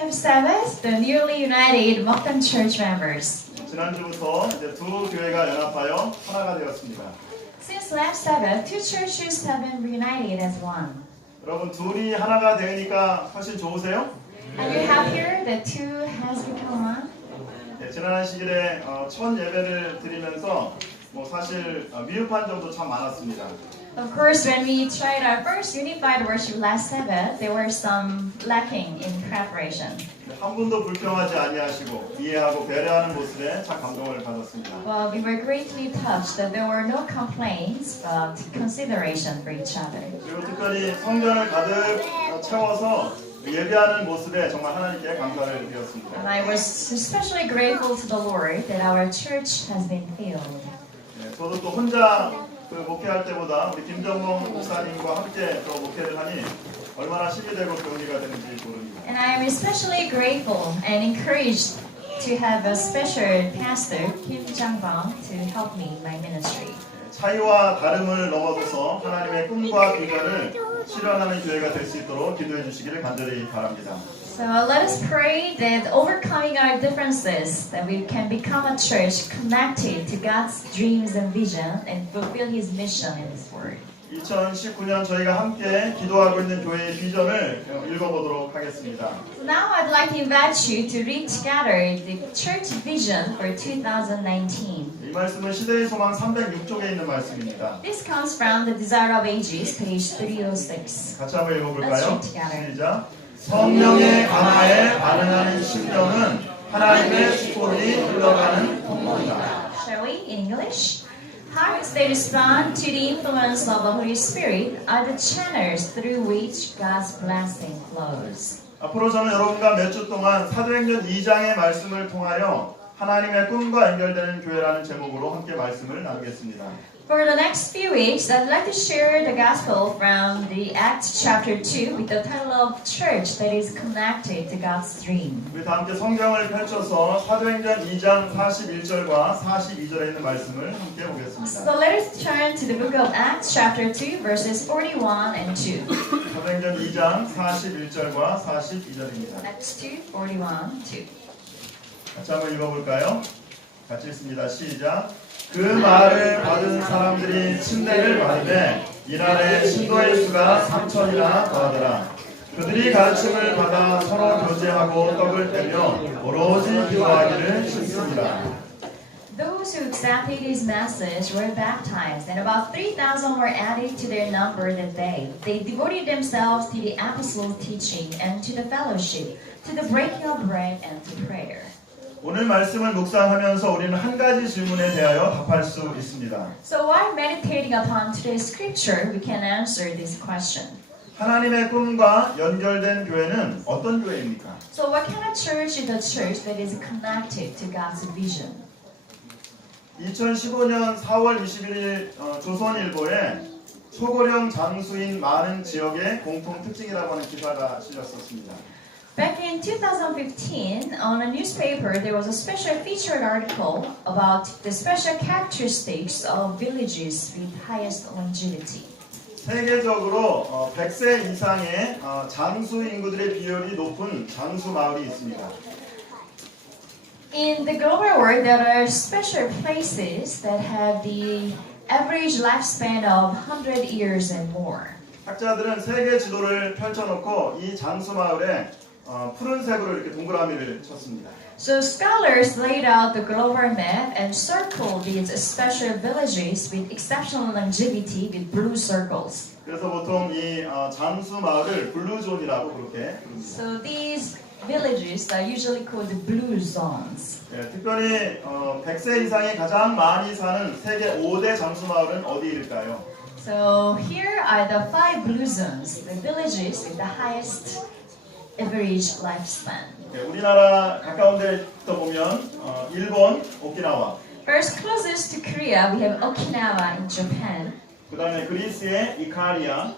Have Sabbath, the newly united Mokdam Church members. 지난주부터 이제 두 교회가 연합하여 하나가 되었습니다. Since last Sabbath, two churches have been reunited as one. 여러분 둘이 하나가 되니까 훨씬 좋으세요? Are you happier that two has become one? 네, 지난 시기에 첫 예배를 드리면서 뭐 사실 미흡한 점도 참 많았습니다. Of course, when we tried our first unified worship last Sabbath, there were some lacking in preparation. 한 분도 불평하지 아니하시고 이해하고 배려하는 모습에 참 감동을 받았습니다. Well, we were greatly touched that there were no complaints, but consideration for each other. 그리고 특별히 성전을 가득 채워서 예배하는 모습에 정말 하나님께 감사를 드렸습니다. And I was especially grateful to the Lord that our church has been filled. 네, 저도 또 혼자 목회할 때보다 우리 김정봉 목사님과 함께 또 목회를 하니 얼마나 힘이 되고 격리가 되는지 모릅니다. And I am especially grateful and encouraged to have a special pastor, Kim Jang-bong, to help me in my ministry. 차이와 다름을 넘어서서 하나님의 꿈과 비전을 실현하는 교회가 될 수 있도록 기도해 주시기를 간절히 바랍니다. So let us pray that overcoming our differences, that we can become a church connected to God's dreams and vision and fulfill His mission in this world. 2019년 저희가 함께 기도하고 있는 교회의 비전을 읽어보도록 하겠습니다. So now I'd like to invite you to read together the church vision for 2019. 이 말씀은 시대의 소망 306쪽에 있는 말씀입니다. This comes from the Desire of Ages, page 306. 같이 한번 Let's 읽어볼까요? read together. 시작. 성령의 강화에 반응하는 심령은 하나님의 축복이 흘러가는 통로이다. Shall we, in English? Hearts that respond to the influence of the Holy Spirit are the channels through which God's blessing flows. 앞으로 저는 여러분과 몇 주 동안 사도행전 2장의 말씀을 통하여 하나님의 꿈과 연결되는 교회라는 제목으로 함께 말씀을 나누겠습니다. For the next few weeks, I'd like to share the gospel from the Acts chapter 2 with the title of Church that is connected to God's dream. 우리 다 함께 성경을 펼쳐서 사도행전 2장 41절과 42절에 있는 말씀을 함께 보겠습니다. So let us turn to the book of Acts chapter 2 verses 41 and 2. 사도행전 2장 41절과 42절입니다. Acts 2, 41, 2. 같이 한번 읽어볼까요? 같이 읽습니다. 시작. 그 말을 받은 사람들이 침례를 받으되 이날에 신도의 수가 3,000이나 더하더라. 그들이 가르침을 받아 서로 교제하고 떡을 떼며 오로지 기도하기를 힘쓰니라. Those who accepted his message were baptized, and about 3,000 were added to their number that day. They devoted themselves to the apostles' teaching and to the fellowship, to the breaking of bread and to prayer. 오늘 말씀을 묵상하면서 우리는 한 가지 질문에 대하여 답할 수 있습니다. So while meditating upon today's scripture, we can answer this question. 하나님의 꿈과 연결된 교회는 어떤 교회입니까? So what kind of church is a church that is connected to God's vision? 2015년 4월 21일 조선일보에 초고령 장수인 많은 지역의 공통 특징이라고 하는 기사가 실렸었습니다. Back in 2015, on a newspaper, there was a special featured article about the special characteristics of villages with highest longevity. 세계적으로 100세 이상의 장수 인구들의 비율이 높은 장수 마을이 있습니다. In the global world, there are special places that have the average lifespan of 100 years and more. 학자들은 세계 지도를 펼쳐놓고 이 장수 마을에 푸른색으로 이렇게 동그라미를 쳤습니다. So scholars laid out the global map and circled these special villages with exceptional longevity with blue circles. 그래서 보통 이 장수 마을을 블루존이라고 그렇게 부릅니다. So these villages are usually called the blue zones. 네, 특별히 100세 이상이 가장 많이 사는 세계 5대 장수 마을은 어디일까요? So here are the 5 blue zones, the villages with the highest average lifespan. 네, 우리나라 가까운 데부터 보면 일본, 오키나와. First, closest to Korea, we have Okinawa in Japan. 그 다음에 그리스의 이카리아.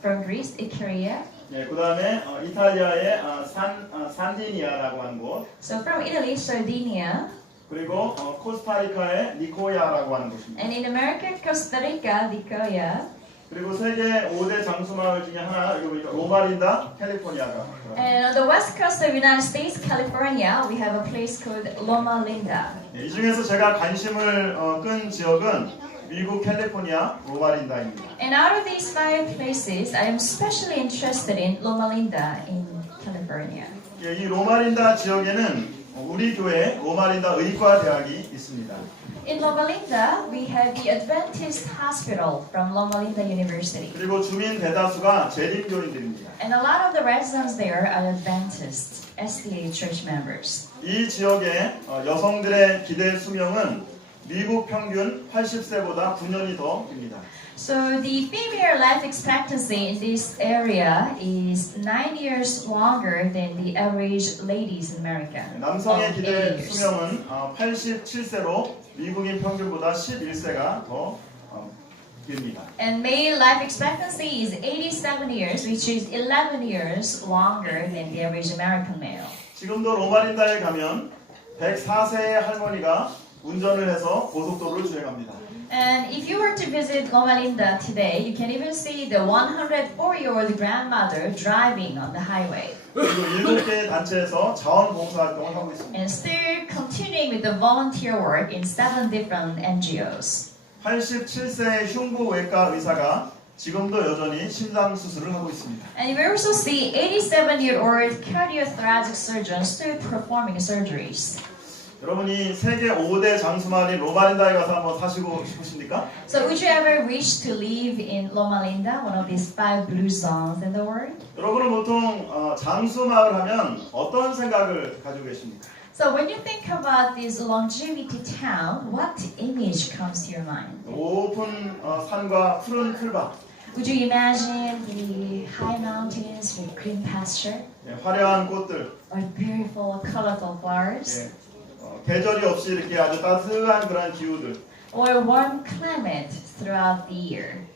From Greece, Ikaria. 네, 그 다음에 이탈리아의 산디니아라고 하는 곳. So from Italy, Sardinia. 그리고 코스타리카의 니코야라고 하는 곳입니다. And in America, Costa Rica, Nicoya. 그리고 세계 5대 장수 마을 중에 하나 여기 보니까 로마린다, 캘리포니아가 들어갑니다. And on the west coast of the United States, California, we have a place called Loma Linda. 이 중에서 제가 관심을 끈 지역은 미국 캘리포니아 로마린다입니다. And out of these 5 places, I am especially interested in Loma Linda in California. 예, 이 로마린다 지역에는 우리 교회 로마린다 의과대학이 있습니다. In Loma Linda, we have the Adventist Hospital from Loma Linda University. 그리고 주민 대다수가 재림교인들입니다. And a lot of the residents there are Adventist SDA church members. 이 지역의 여성들의 기대 수명은 미국 평균 80세보다 9년이 더 깁니다. So the female life expectancy in this area is 9 years longer than the average ladies in America. 남성의 of 8 기대 years. 수명은 87세로 미국인 평균보다 11세가 더 깁니다. And male life expectancy is 87 years, which is 11 years longer than the average American male. 지금도 로마린다에 가면 104세의 할머니가 운전을 해서 고속도로를 주행합니다. And if you were to visit Loma Linda today, you can even see the 104-year-old grandmother driving on the highway. 그리고 7개의 단체에서 자원봉사 활동을 하고 있습니다. And still continuing with the volunteer work in 7 different NGOs. 87세의 흉부외과 의사가 지금도 여전히 심장 수술을 하고 있습니다. And we also see 87-year-old cardiothoracic surgeons still performing surgeries. 여러분이 세계 5대 장수마을인 로마린다에 가서 한번 사시고 싶으십니까? So would you ever wish to live in Loma Linda, one of these 5 blue zones in the world? 여러분은 보통 장수마을 하면 어떤 생각을 가지고 계십니까? So when you think about this longevity town, what image comes to your mind? 높은 산과 푸른 풀밭, Would you imagine the high mountains with green pasture 예, 화려한 꽃들, or beautiful, colorful flowers? 예, 계절이 없이 이렇게 아주 따뜻한 그런 기후들. Or warm climate throughout the year?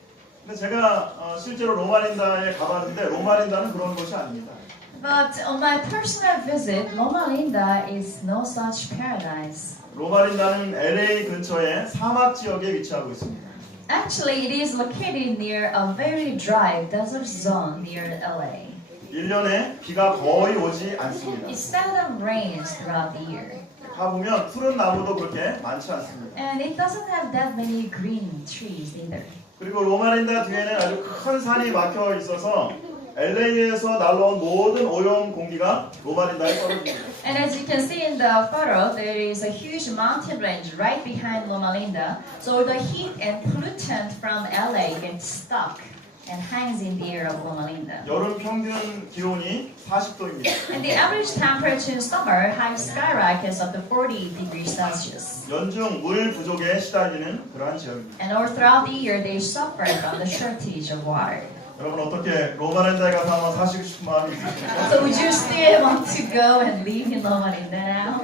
근데 제가 실제로 로마린다에 가봤는데 로마린다는 그런 곳이 아닙니다. But on my personal visit, Loma Linda is no such paradise. 로마린다는 LA 근처의 사막 지역에 위치하고 있습니다. Actually, it is located near a very dry desert zone near LA. 1년에 비가 거의 오지 않습니다. It seldom rains throughout the year. 가보면 푸른 나무도 그렇게 많지 않습니다. And it doesn't have that many green trees either. 그리고 로마린다 뒤에는 아주 큰 산이 막혀 있어서 LA에서 날라온 모든 오염 공기가 로마린다에 떨어집니다. And as you can see in the photo, there is a huge mountain range right behind Loma Linda. So the heat and pollutant from LA gets stuck and hangs in the air of Loma Linda. 여름 평균 기온이 40도입니다. And the average temperature in summer has skyrockets up to 40 degrees Celsius. 연중 물 부족에 시달리는 그러한 지역입니다. And all throughout the year, they suffer from the shortage of water. 여러분 어떻게 로마린다에 가서 한번 사시고 싶은 마음이 있으십니까? So would you still want to go and live in Loma Linda now?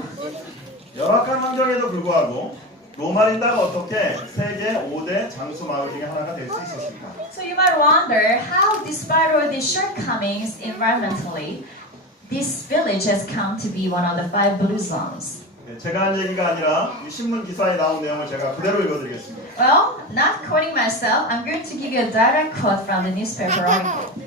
열악한 환경에도 불구하고 로마린다가 어떻게 세계 5대 장수 마을 중에 하나가 될 수 있었습니까? So you might wonder how, despite all these shortcomings environmentally, this village has come to be one of the 5 blue zones. 제가 한 얘기가 아니라 이 신문 기사에 나온 내용을 제가 그대로 읽어드리겠습니다. Well, not quoting myself, I'm going to give you a direct quote from the newspaper article.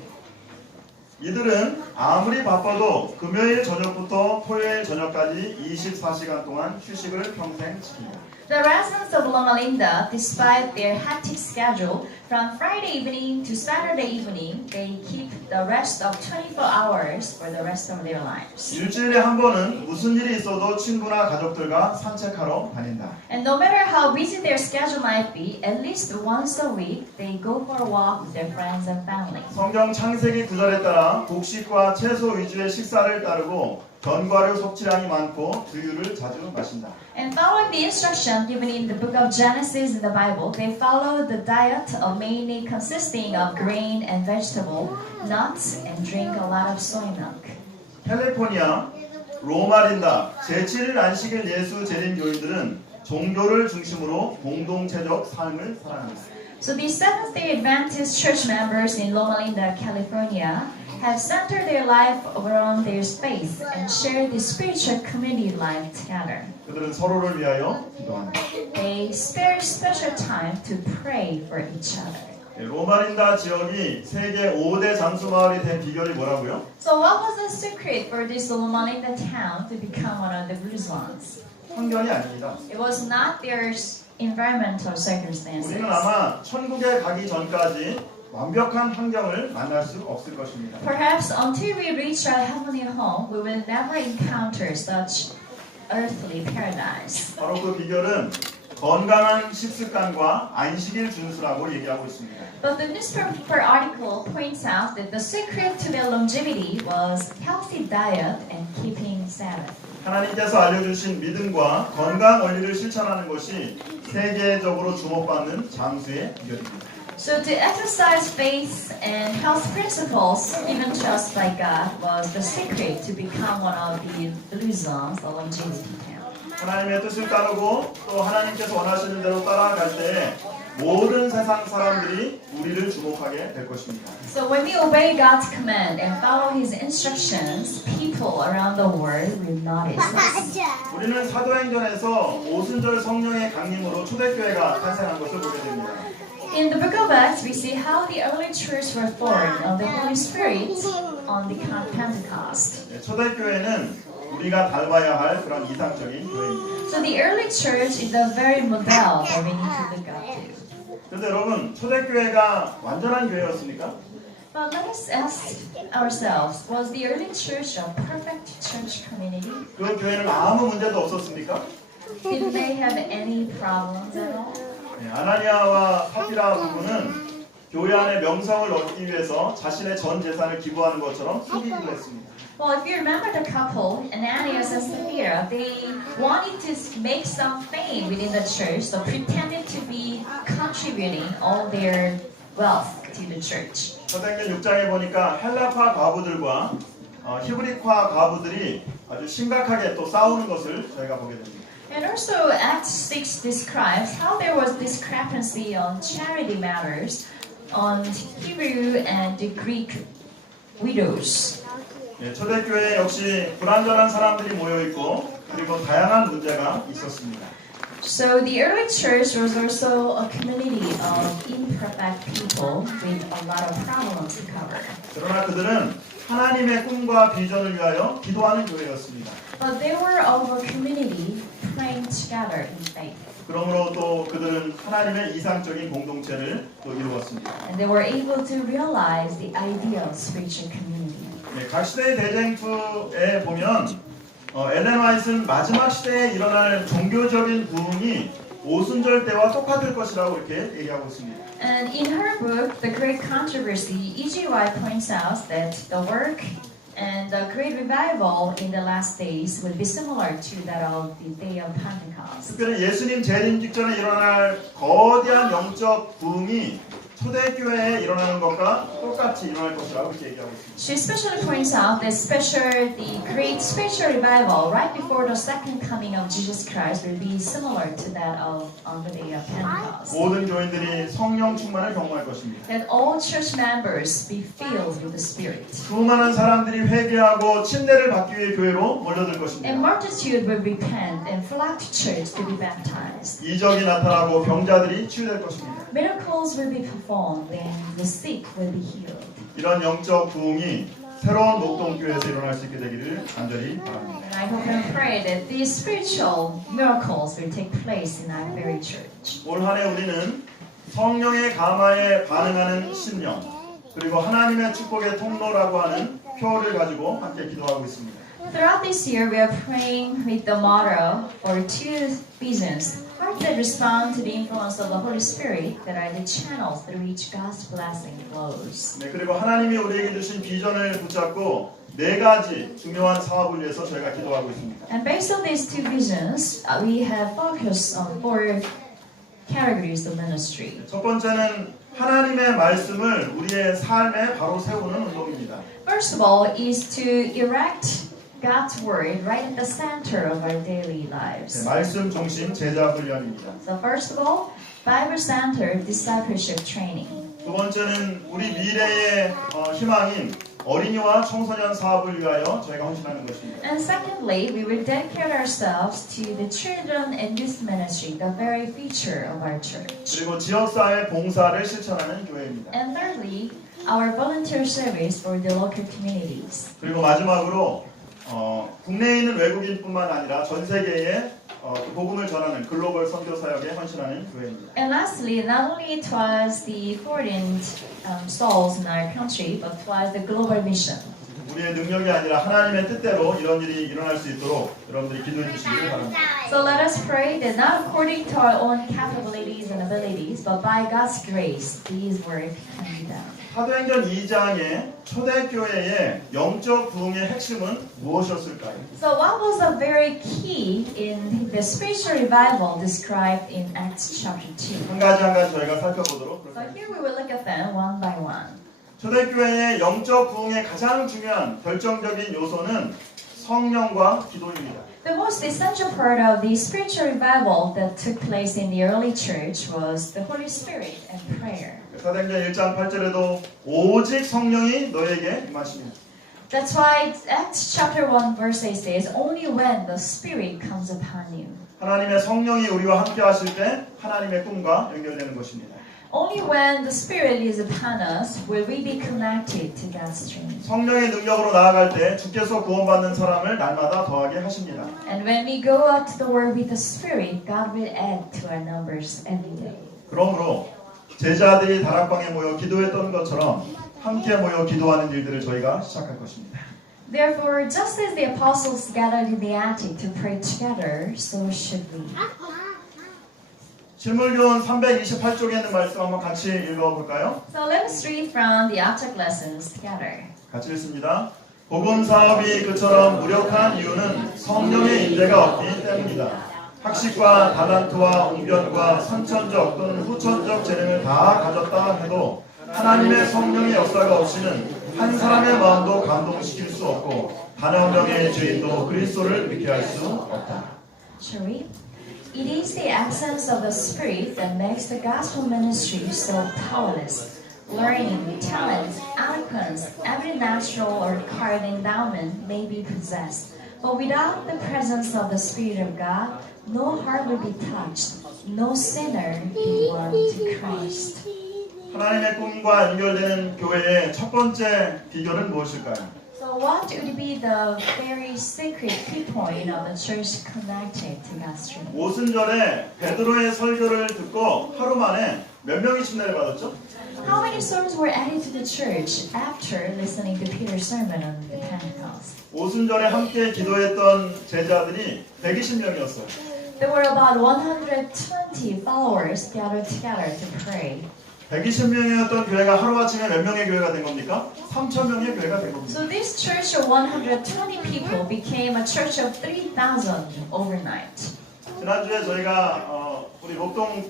이들은 아무리 바빠도 금요일 저녁부터 토요일 저녁까지 24시간 동안 휴식을 평생 지킵니다. The residents of Loma Linda, despite their hectic schedule, from Friday evening to Saturday evening, they keep the rest of 24 hours for the rest of their lives. 일주일에 한 번은 무슨 일이 있어도 친구나 가족들과 산책하러 다닌다. And no matter how busy their schedule might be, at least once a week, they go for a walk with their friends and family. 성경 창세기 9절에 따라 곡식과 채소 위주의 식사를 따르고 견과류 섭취량이 많고 두유를 자주 마신다. And following the instruction given in the book of Genesis in the Bible, they follow the diet of mainly consisting of grain and vegetable, nuts, and drink a lot of soy milk. 캘리포니아, 로마린다, 제7일 안식일 예수 재림교인들은 종교를 중심으로 공동체적 삶을 살아갑니다. So the Seventh-day Adventist church members in Loma Linda, California, have centered their life around their faith and share the spiritual community life together. 그들은 서로를 위하여 기도한다. They spare special time to pray for each other. 로마린다 지역이 세계 5대 장수 마을이 된 비결이 뭐라고요? So what was the secret for this Lomalinda town to become one of the blue zones? 환경이 아닙니다. It was not their environmental 우리는 circumstances. 아마 천국에 가기 전까지 완벽한 환경을 만날 수 없을 것입니다. Perhaps until we reach our heavenly home, we will never encounter such earthly paradise. 바로 그 비결은 건강한 식습관과 안식일 준수라고 얘기하고 있습니다. But the newspaper article points out that the secret to their longevity was healthy diet and keeping Sabbath. 하나님께서 알려주신 믿음과 건강 원리를 실천하는 것이 세계적으로 주목받는 장수의 비결입니다. So to exercise faith and health principles given to us by God was the secret to become one of the blue zones, the longevity town. 하나님의 뜻을 따르고 또 하나님께서 원하시는 대로 따라갈 때 모든 세상 사람들이 우리를 주목하게 될 것입니다. So when we obey God's command and follow His instructions, people around the world will notice us. 우리는 사도행전에서 오순절 성령의 강림으로 초대교회가 탄생한 것을 보게 됩니다. In the book of Acts, we see how the early church were formed of the Holy Spirit on the Pentecost. 초대교회는 우리가 닮아야 할 그런 이상적인 교회입니다. So the early church is the very model that we need to look up to. 그런데 여러분, 초대교회가 완전한 교회였습니까? But let us ask ourselves, was the early church a perfect church community? 그 교회는 아무 문제도 없었습니까? Did they have any problems at all? 아나니아와 사피라 부부는 교회 안에 명성을 얻기 위해서 자신의 전 재산을 기부하는 것처럼 속이기도 했습니다. Well, if you remember the couple, Ananias and Sapphira, they wanted to make some fame within the church, so pretended to be contributing all their wealth to the church. 사도행전 6장에 보니까 헬라파 과부들과 히브리파 과부들이 아주 심각하게 또 싸우는 것을 저희가 보게 됩니다. And also Acts 6 describes how there was discrepancy on charity matters on Hebrew and the Greek widows. 초대교회 역시 불완전한 사람들이 모여 있고 그리고 다양한 문제가 있었습니다. So the early church was also a community of imperfect people with a lot of problems to cover. 그러나 그들은 하나님의 꿈과 비전을 위하여 기도하는 교회였습니다. But they were of a community praying together in faith. 그러므로 또 그들은 하나님의 이상적인 공동체를 또 이루었습니다. And they were able to realize the ideal spiritual community. 각 시대의 대쟁투에 보면 엘렌 화이트는 마지막 시대에 일어날 종교적인 부흥이 오순절 때와 똑같을 것이라고 이렇게 얘기하고 있습니다. And in her book, The Great Controversy, E.G. White points out that the work and the great revival in the last days will be similar to that of the day of Pentecost. 특별히 예수님 재림 직전에 일어날 거대한 영적 부흥이 초대교회에 일어나는 것과 똑같이 일어날 것이라고 이렇게 얘기하고 있습니다. She especially points out that the great spiritual revival right before the second coming of Jesus Christ will be similar to that of on the day of Pentecost. 모든 교인들이 성령 충만을 경험할 것입니다. That all church members be filled with the Spirit. 수많은 사람들이 회개하고 침례를 받기 위해 교회로 몰려들 And 것입니다. multitude will repent and flock to church to be baptized. 이적이 나타나고 병자들이 치유될 것입니다. Miracles will be performed and the sick will be healed. 이런 영적 부흥이 새로운 목동교회에서 일어날 수 있게 되기를 간절히 바랍니다. And I hope and pray that these spiritual miracles will take place in our very church. 올 한 해 우리는 성령의 감화에 반응하는 신령 그리고 하나님의 축복의 통로라고 하는 표를 가지고 함께 기도하고 있습니다. Throughout this year, we are praying with the motto or two visions. Hearts that respond to the influence of the Holy Spirit that are the channels through which God's blessing flows. 네, 그리고 하나님이 우리에게 주신 비전을 붙잡고 네 가지 중요한 사업을 위해서 저희가 기도하고 있습니다. And based on these two visions, we have focused on four categories of ministry. 첫 번째는 하나님의 말씀을 우리의 삶에 바로 세우는 운동입니다. First of all is to erect God's word right at the center of our daily lives. 네, 말씀 중심 제자 훈련입니다. So first of all, Bible-centered discipleship training. 두 번째는 우리 미래의 희망인 어린이와 청소년 사업을 위하여 저희가 헌신하는 것입니다. And secondly, we will dedicate ourselves to the children and youth ministry, the very feature of our church. 그리고 지역사회 봉사를 실천하는 교회입니다. And thirdly, our volunteer service for the local communities. 그리고 마지막으로 국내에 있는 외국인뿐만 아니라 전 세계에 복음을 전하는 글로벌 선교 사역에 헌신하는 교회입니다. And lastly, not only towards the foreign souls in our country, but towards the global mission. 우리의 능력이 아니라 하나님의 뜻대로 이런 일이 일어날 수 있도록 여러분들이 기도해 주시길 바랍니다. So let us pray that not according to our own capabilities and abilities, but by God's grace, these work can be done. 사도행전 2장의 초대교회의 영적 부흥의 핵심은 무엇이었을까요? So what was the very key in the spiritual revival described in Acts chapter 2? 한 가지 한 가지 저희가 살펴보도록 So 그렇습니다. here we will look at them one by one. 초대교회의 영적 부흥의 가장 중요한 결정적인 요소는 성령과 기도입니다. The most essential part of the spiritual revival that took place in the early church was the Holy Spirit and prayer. 사도행전 1장 8절에도 오직 성령이 너에게 임하시면 That's why Acts chapter 1 verse 8 says, only when the Spirit comes upon you. 하나님의 성령이 우리와 함께 하실 때 하나님의 꿈과 연결되는 것입니다. Only when the Spirit is upon us will we be connected to God's dream. 성령의 능력으로 나아갈 때 주께서 구원받는 사람을 날마다 더하게 하십니다. And when we go out to the world with the Spirit, God will add to our numbers every day. 그러므로 제자들이 다락방에 모여 기도했던 것처럼 함께 모여 기도하는 일들을 저희가 시작할 것입니다. Therefore, just as the apostles gathered in the attic to pray together, so should we. 실물교훈 328쪽에 있는 말씀 한번 같이 읽어볼까요? So let us read from the object lessons together. 같이 읽습니다. 복음 사업이 그처럼 무력한 이유는 성령의 인재가 없기 때문이다. 학식과 달란트와 웅변과 선천적 또는 후천적 재능을 다 가졌다 해도 하나님의 성령의 역사가 없이는 한 사람의 마음도 감동시킬 수 없고 단 한 명의 죄인도 그리스도를 믿게 할 수 없다. Shall we? It is the absence of the Spirit that makes the gospel ministry so powerless. Learning, talent, eloquence, every natural or acquired endowment may be possessed, but without the presence of the Spirit of God, no heart will be touched, no sinner be won to Christ. 하나님의 꿈과 연결되는 교회의 첫 번째 비결은 무엇일까요? So what would be the very secret key point of the church connected to God's dream? 오순절에 베드로의 설교를 듣고 하루 만에 몇 명이 침례를 받았죠? How many souls were added to the church after listening to Peter's sermon on the Pentecost? 오순절에 함께 기도했던 제자들이 120명이었어요. There were about 120 followers gathered together to pray. 120명이었던 교회가 하루아침에 몇 명의 교회가 된 겁니까? 3,000명의 교회가 된 겁니다. So this church of 120 people became a church of 3,000 overnight. 지난주에 저희가 우리 목동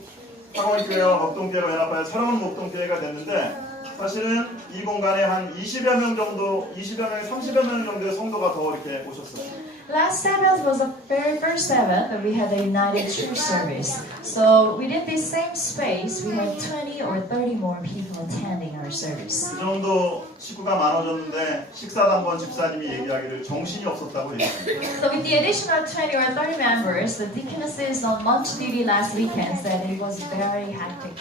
상원교회와 목동교회가 연합하여 새로운 목동교회가 됐는데 사실은 이 공간에 한 20여 명 정도, 20여 명, 30여 명 정도의 성도가 더 이렇게 오셨어요. Last Sabbath was the very first Sabbath that we had a united church service. So within this same space, we had 20 or 30 more people attending our service. 그 정도 식구가 많아졌는데 식사단번 집사님이 얘기하기를 정신이 없었다고 얘기합니다. So with the additional 20 or 30 members, the deaconesses on lunch duty last weekend said it was very hectic.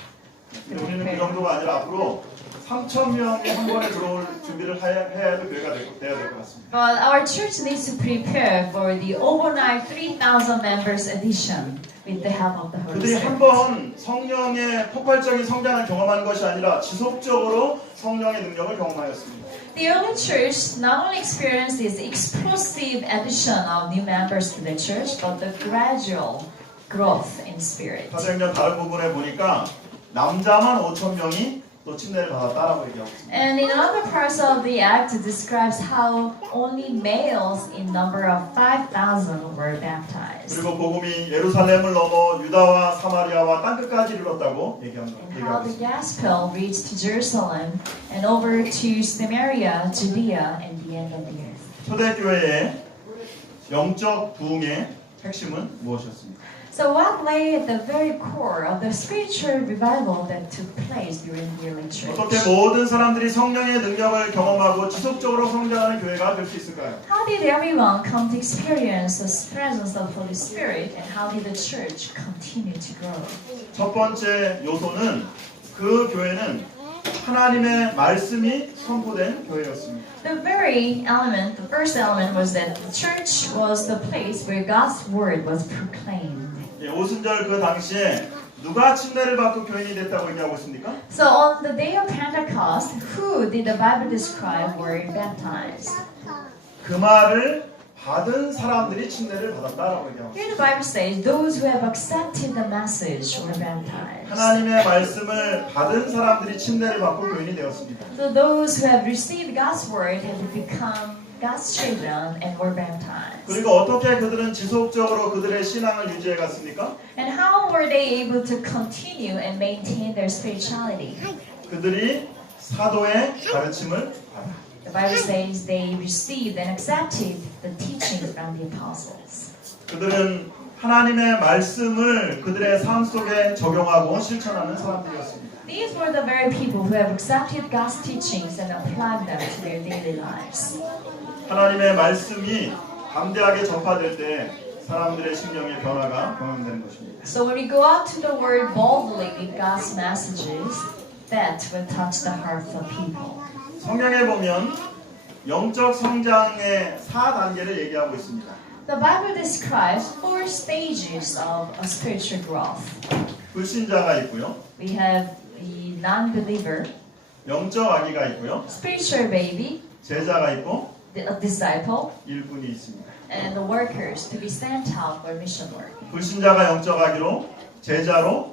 우리는 그 정도가 아니라 앞으로 3,000명이 한 번에 들어올 준비를 해야 될 교회가 돼야 될 것 같습니다. But our church needs to prepare for the overnight 3,000 members addition with the help of the Holy 그들이 Spirit. 한 번 성령의 폭발적인 성장을 경험하는 것이 아니라 지속적으로 성령의 능력을 경험하였습니다. The early church not only experienced this explosive addition of new members to the church, but the gradual growth in spirit. 사도행전 다른 부분에 보니까 남자만 5,000명이 또 침례를 받았다라고 얘기하고 있습니다. And in other parts of the act, it describes how only males in number of 5,000 were baptized. 그리고 복음이 예루살렘을 넘어 유다와 사마리아와 땅끝까지 이르렀다고 얘기하고 And how the 있습니다. gospel reached to Jerusalem and over to Samaria, Judea, and the end of the earth. 초대교회의 영적 부흥의 핵심은 무엇이었습니까? So what lay at the very core of the spiritual revival that took place during the early church? 어떻게 모든 사람들이 성령의 능력을 경험하고 지속적으로 성장하는 교회가 될 수 있을까요? How did everyone come to experience the presence of Holy Spirit, and how did the church continue to grow? 첫 번째 요소는 그 교회는 하나님의 말씀이 선포된 교회였습니다. The very element, the first element was that the church was the place where God's word was proclaimed. 예, 오순절 그 당시에 누가 침례를 받고 교인이 됐다고 얘기하고 있습니까? So on the day of Pentecost, who did the Bible describe were baptized? 그 말을 받은 사람들이 침례를 받았다라고 얘기하고 있습니다. Here the Bible says those who have accepted the message were baptized. 하나님의 말씀을 받은 사람들이 침례를 받고 교인이 되었습니다. So those who have received God's word have become God's children and were baptized. 그리고 어떻게 그들은 지속적으로 그들의 신앙을 유지해 갔습니까? And how were they able to continue and maintain their spirituality? 그들이 사도의 가르침을 받아. The Bible says they received and accepted the teachings from the apostles. 그들은 하나님의 말씀을 그들의 삶 속에 적용하고 실천하는 사람들이었습니다. These were the very people who have accepted God's teachings and applied them to their daily lives. 하나님의 말씀이 담대하게 전파될 때 사람들의 심령의 변화가 경험되는 것입니다. So when we go out to the world boldly with God's messages, that will touch the hearts of people. 성경에 보면 영적 성장의 4단계를 얘기하고 있습니다. The Bible describes 4 stages of a spiritual growth. 불신자가 있고요. We have the non-believer, 영적 아기가 있고요. spiritual baby, 제자가 있고 a disciple, 일꾼이 있습니다. and the workers to be sent out for mission work. 불신자가 영적 아기로 제자로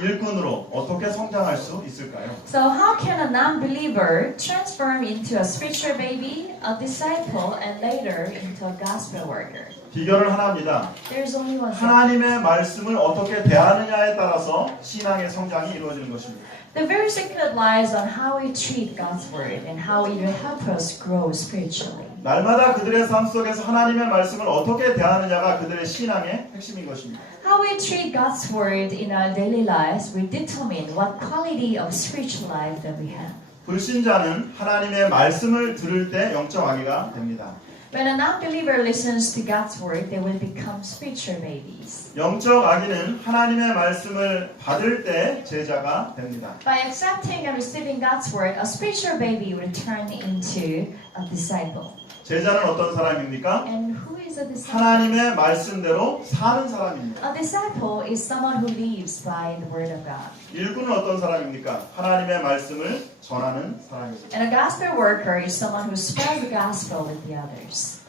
일꾼으로 어떻게 성장할 수 있을까요? So how can a non-believer transform into a spiritual baby, a disciple, and later into a gospel worker? 비결은 하나입니다. There's only one thing. 하나님의 말씀을 어떻게 대하느냐에 따라서 신앙의 성장이 이루어지는 것입니다. The very secret lies on how we treat God's word and how it will help us grow spiritually. 날마다 그들의 삶 속에서 하나님의 말씀을 어떻게 대하느냐가 그들의 신앙의 핵심인 것입니다. How we treat God's word in our daily lives will determine what quality of spiritual life that we have. 불신자는 하나님의 말씀을 들을 때 영적 아기가 됩니다. When a non-believer listens to God's word, they will become spiritual babies. 영적 아기는 하나님의 말씀을 받을 때 제자가 됩니다. By accepting and receiving God's word, a spiritual baby will turn into a disciple. 제자는 어떤 사람입니까? And who is a disciple? 하나님의 말씀대로 사는 사람입니다. A disciple is someone who lives by the word of God. 일꾼은 어떤 사람입니까? 하나님의 말씀을 전하는 사람입니다. And a gospel worker is someone who spreads the gospel with the others.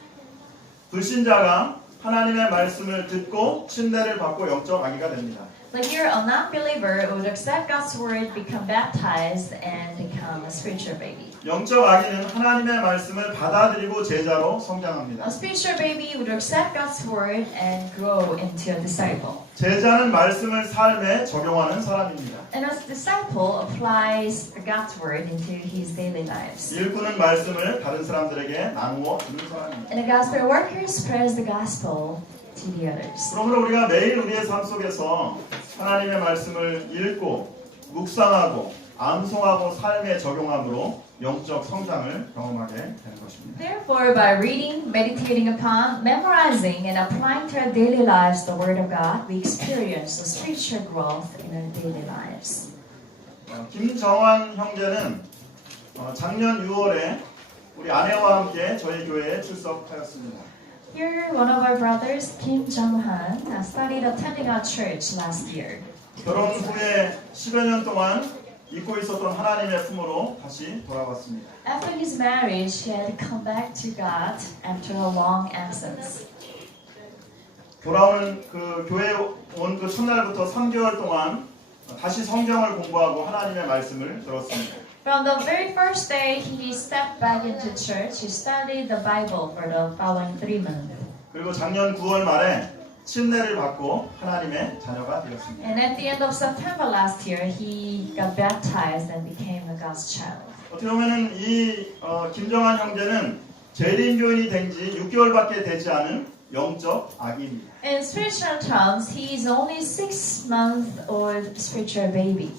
불신자가 하나님의 말씀을 듣고 침례를 받고 영적 아기가 됩니다. Like here, a non-believer would accept God's word, become baptized, and become a spiritual baby. 영적 아기는 하나님의 말씀을 받아들이고 제자로 성장합니다. A spiritual baby would accept God's word and grow into a disciple. 제자는 말씀을 삶에 적용하는 사람입니다. And a disciple applies God's word into his daily lives. 일꾼은 말씀을 다른 사람들에게 나누어 주는 사람입니다. And a gospel worker spreads the gospel to the others. 그러므로 우리가 매일 우리의 삶 속에서 하나님의 말씀을 읽고 묵상하고 암송하고 삶에 적용함으로 영적 성장을 경험하게 되는 것입니다. Therefore, by reading, meditating upon, memorizing, and applying to our daily lives the Word of God, we experience a spiritual growth in our daily lives. 김정환 형제는 작년 6월에 우리 아내와 함께 저희 교회에 출석하였습니다. Here, one of our brothers, Kim Jong-han, started attending our church last year. 결혼 후에 10여 년 동안 잊고 있었던 하나님의 품으로 다시 돌아왔습니다. After his marriage, he had come back to God after a long absence. 돌아오는 그 교회에 온 그 첫날부터 3개월 동안 다시 성경을 공부하고 하나님의 말씀을 들었습니다. From the very first day he stepped back into church, he studied the Bible for the following 3 months. 그리고 작년 9월 말에 침례를 받고 하나님의 자녀가 되었습니다. And at the end of September last year, he got baptized and became a God's child. 어떻게 보면은 이 김정환 형제는 재림교인이 된 지 6개월밖에 되지 않은 영적 아기입니다. In spiritual terms, he is only 6-month-old spiritual baby.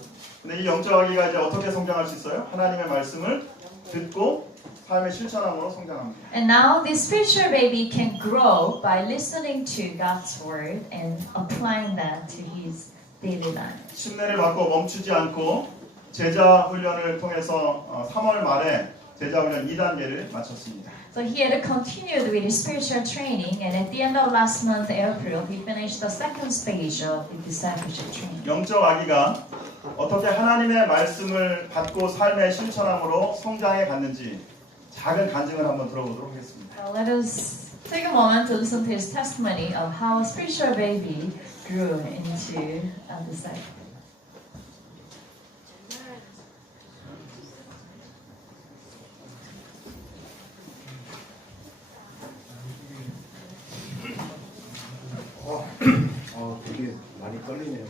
근데 이 영적 아기가 이제 어떻게 성장할 수 있어요? 하나님의 말씀을 듣고 삶의 실천함으로 성장합니다. And now this spiritual baby can grow by listening to God's word and applying that to his daily life. 침례를 받고 멈추지 않고 제자 훈련을 통해서 3월 말에 제자 훈련 2단계를 마쳤습니다. So he had continued with his spiritual training, and at the end of last month, April, he finished the second stage of the discipleship training. 영적 아기가 어떻게 하나님의 말씀을 받고 삶의 실천함으로 성장해 갔는지 작은 간증을 한번 들어보도록 하겠습니다. Now let us take a moment to listen to his testimony of how a spiritual baby grew into a disciple. 되게 많이 떨리네요.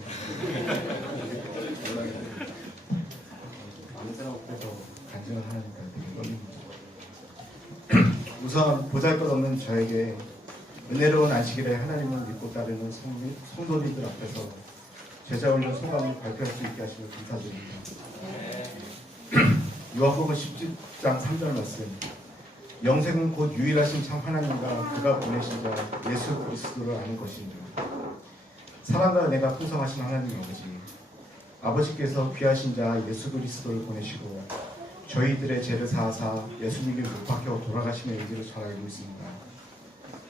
많은 사람 앞에서 간증을 하니까 되게 떨립니다. 우선 보잘것없는 저에게 은혜로운 안식일에 하나님을 믿고 따르는 성도님들 앞에서 제자훈련 소감을 발표할 수 있게 하시며 감사드립니다. 요한복음 10장 3절 말씀, 영생은 곧 유일하신 참 하나님과 그가 보내신 자 예수 그리스도를 아는 것인지, 사랑과 은혜가 풍성하신 하나님 아버지께서 귀하신 자 예수 그리스도를 보내시고 저희들의 죄를 사하사 예수님께 못 박혀 돌아가심의 의지를 잘 알고 있습니다.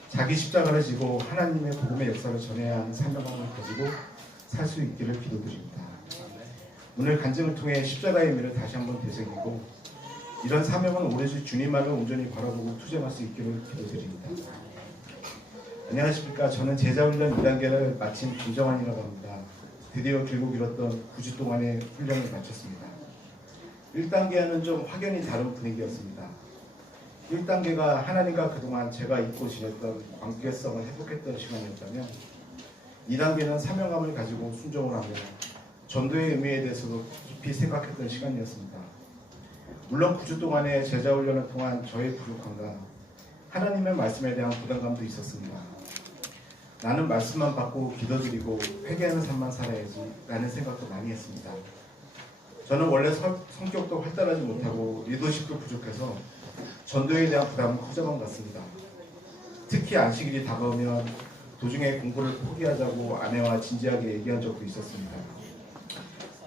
자기 십자가를 지고 하나님의 복음의 역사를 전해야 하는 사명감을 가지고 살 수 있기를 기도드립니다. 오늘 간증을 통해 십자가의 의미를 다시 한번 되새기고 이런 사명은 오로지 주님만을 온전히 바라보고 투쟁할 수 있기를 기도드립니다. 안녕하십니까. 저는 제자훈련 2단계를 마친 김정환이라고 합니다. 드디어 길고 길었던 9주 동안의 훈련을 마쳤습니다. 1단계와는 좀 확연히 다른 분위기였습니다. 1단계가 하나님과 그동안 제가 잊고 지냈던 관계성을 회복했던 시간이었다면 2단계는 사명감을 가지고 순종을 하며 전도의 의미에 대해서도 깊이 생각했던 시간이었습니다. 물론 9주 동안의 제자훈련을 통한 저의 부족함과 하나님의 말씀에 대한 부담감도 있었습니다. 나는 말씀만 받고 기도드리고 회개하는 삶만 살아야지 라는 생각도 많이 했습니다. 저는 원래 성격도 활달하지 못하고 리더십도 부족해서 전도에 대한 부담은 커져만 갔습니다. 특히 안식일이 다가오면 도중에 공부를 포기하자고 아내와 진지하게 얘기한 적도 있었습니다.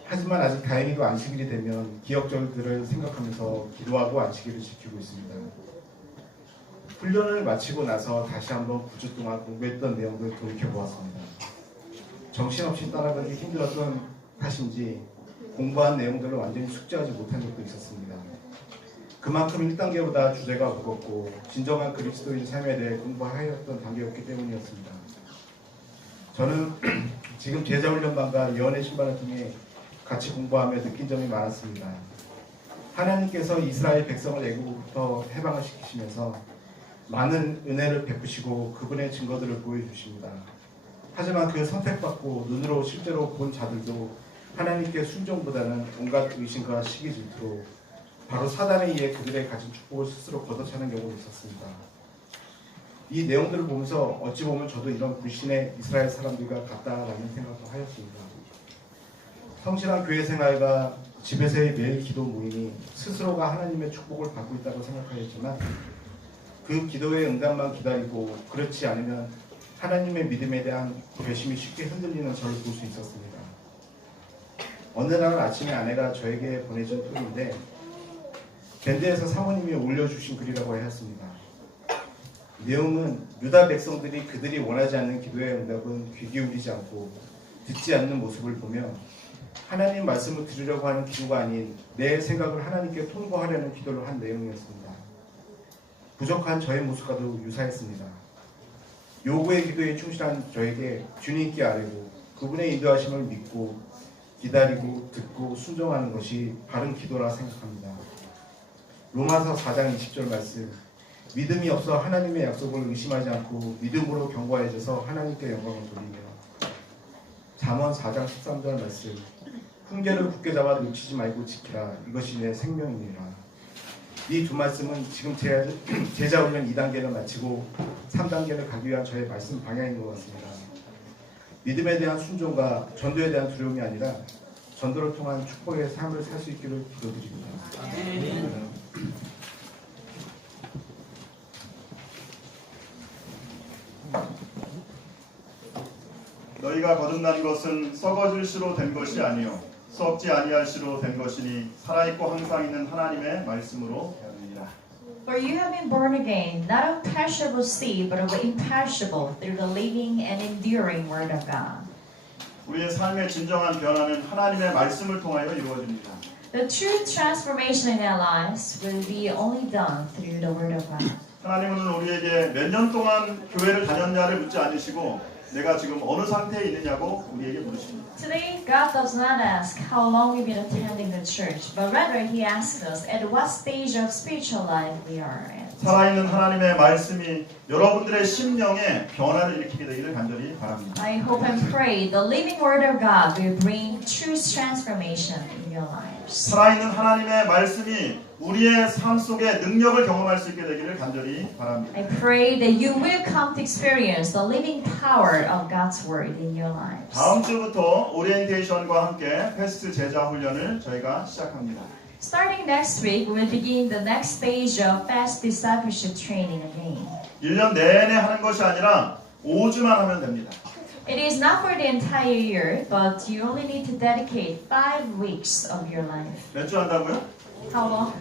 하지만 아직 다행히도 안식일이 되면 기억절들을 생각하면서 기도하고 안식일을 지키고 있습니다. 훈련을 마치고 나서 다시 한번 9주 동안 공부했던 내용들을 돌이켜보았습니다. 정신없이 따라가기 힘들었던 탓인지 공부한 내용들을 완전히 숙지하지 못한 적도 있었습니다. 그만큼 1단계보다 주제가 무겁고 진정한 그리스도인 삶에 대해 공부하였던 단계였기 때문이었습니다. 저는 지금 제자훈련반과 예언의 신발을 통해 같이 공부하며 느낀 점이 많았습니다. 하나님께서 이스라엘 백성을 애굽으로부터 해방을 시키시면서 많은 은혜를 베푸시고 그분의 증거들을 보여주십니다. 하지만 그 선택받고 눈으로 실제로 본 자들도 하나님께 순종보다는 온갖 의심과 시기 질투로 바로 사단에 의해 그들의 가진 축복을 스스로 걷어차는 경우도 있었습니다. 이 내용들을 보면서 어찌 보면 저도 이런 불신의 이스라엘 사람들과 같다라는 생각도 하였습니다. 성실한 교회 생활과 집에서의 매일 기도 모임이 스스로가 하나님의 축복을 받고 있다고 생각하였지만 그 기도의 응답만 기다리고 그렇지 않으면 하나님의 믿음에 대한 결심이 쉽게 흔들리는 저를 볼 수 있었습니다. 어느 날 아침에 아내가 저에게 보내준 글인데 밴드에서 사모님이 올려주신 글이라고 하였습니다. 내용은 유다 백성들이 그들이 원하지 않는 기도의 응답은 귀 기울이지 않고 듣지 않는 모습을 보며 하나님 말씀을 들으려고 하는 기도가 아닌 내 생각을 하나님께 통보하려는 기도를 한 내용이었습니다. 부족한 저의 모습과도 유사했습니다. 요구의 기도에 충실한 저에게 주님께 아뢰고 그분의 인도하심을 믿고 기다리고 듣고 순종하는 것이 바른 기도라 생각합니다. 로마서 4장 20절 말씀, 믿음이 없어 하나님의 약속을 의심하지 않고 믿음으로 견고해져서 하나님께 영광을 돌리며, 잠언 4장 13절 말씀, 훈계를 굳게 잡아 놓치지 말고 지키라. 이것이 내 생명이니라. 이 두 말씀은 지금 제자 훈련 2단계를 마치고 3단계를 가기 위한 저의 말씀 방향인 것 같습니다. 믿음에 대한 순종과 전도에 대한 두려움이 아니라 전도를 통한 축복의 삶을 살 수 있기를 기도드립니다. 너희가 거듭난 것은 썩어질 씨로 된 것이 아니요 썩지 아니할 씨로 된 것이니 살아있고 항상 있는 하나님의 말씀으로 되었느니라. For you have been born again, not of perishable seed, but of imperishable, through the living and enduring Word of God. 우리의 삶의 진정한 변화는 하나님의 말씀을 통하여 이루어집니다. The true transformation in our lives will be only done through the Word of God. 하나님은 우리에게 몇 년 동안 교회를 다녔냐를 묻지 않으시고 내가 지금 어느 상태에 있느냐고 우리에게 물으십니다. Today, God does not ask how long we've been attending the church, but rather He asks us at what stage of spiritual life we are at. 살아있는 하나님의 말씀이 여러분들의 심령에 변화를 일으키게 되기를 간절히 바랍니다. I hope and pray the living Word of God will bring true transformation in your lives. 살아있는 하나님의 말씀이 우리의 삶 속에 능력을 경험할 수 있게 되기를 간절히 바랍니다. I pray that you will come to experience the living power of God's Word in your lives. 다음 주부터 오리엔테이션과 함께 패스트 제자 훈련을 저희가 시작합니다. Starting next week, we'll begin the next stage of fast discipleship training again. 1년 내내 하는 것이 아니라 5주만 하면 됩니다. It is not for the entire year, but you only need to dedicate 5 weeks of your life. 몇 주 한다고요? How long?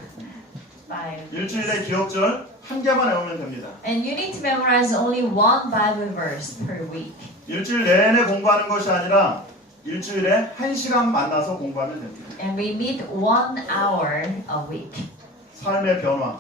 5. 일주일에 기억절 한 개만 외우면 됩니다. And you need to memorize only one Bible verse per week. 일주일 내내 공부하는 것이 아니라 일주일에 1시간 만나서 공부하면 됩니다. And we meet 1 hour a week. 삶의 변화,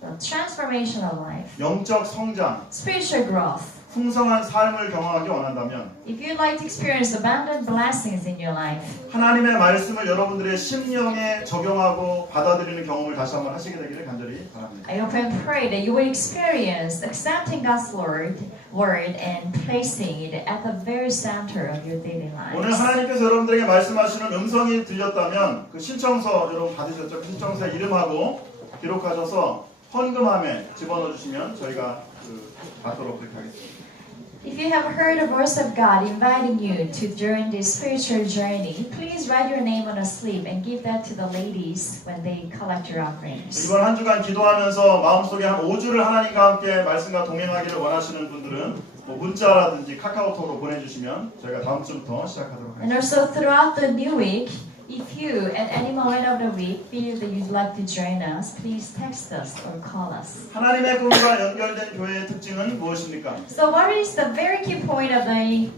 The transformation of life, 영적 성장, spiritual growth. 풍성한 삶을 경험하기 원한다면 If you'd like to experience abundant blessings in your life, 하나님의 말씀을 여러분들의 심령에 적용하고 받아들이는 경험을 다시 한번 하시게 되기를 간절히 바랍니다. I hope and pray that you will experience accepting God's word and placing it at the very center of your daily 오늘 lives. 하나님께서 여러분들에게 말씀하시는 음성이 들렸다면 그 신청서 여러분 받으셨죠? 그 신청서에 이름하고 기록하셔서 헌금함에 집어넣어 주시면 저희가 받도록 그렇게 하겠습니다. If you have heard the voice of God inviting you to join this spiritual journey, please write your name on a slip and give that to the ladies when they collect your offerings. 이번 한 주간 기도하면서 마음속에 한 5주를 하나님과 함께 말씀과 동행하기를 원하시는 분들은 문자라든지 카카오톡으로 보내주시면 저희가 다음 주부터 시작하도록 And 하겠습니다. also throughout the new week, if you at any moment of the week feel that you'd like to join us, please text us or call us. 하나님의 꿈과 연결된 교회의 특징은 무엇입니까? So what is the very key point of the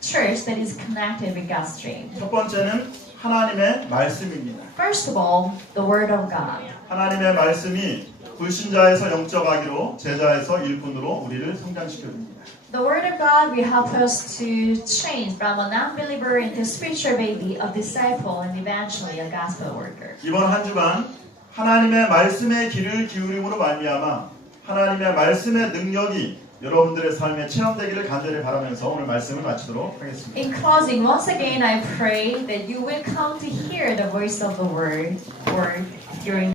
church that is connected with God's dream? 첫 번째는 하나님의 말씀입니다. First of all, the Word of God. 하나님의 말씀이 불신자에서 영적하기로 제자에서 일꾼으로 우리를 성장시켜줍니다. The Word of God will help us to change from a non-believer into a spiritual baby, a disciple, and eventually a gospel worker. 이번 한 주간 하나님의 말씀에 귀를 기울임으로 말미암아 하나님의 말씀의 능력이 여러분들의 삶에 체험되기를 간절히 바라면서 오늘 말씀을 마치도록 하겠습니다. In closing, once again, I pray that you will come to hear the voice of the Word during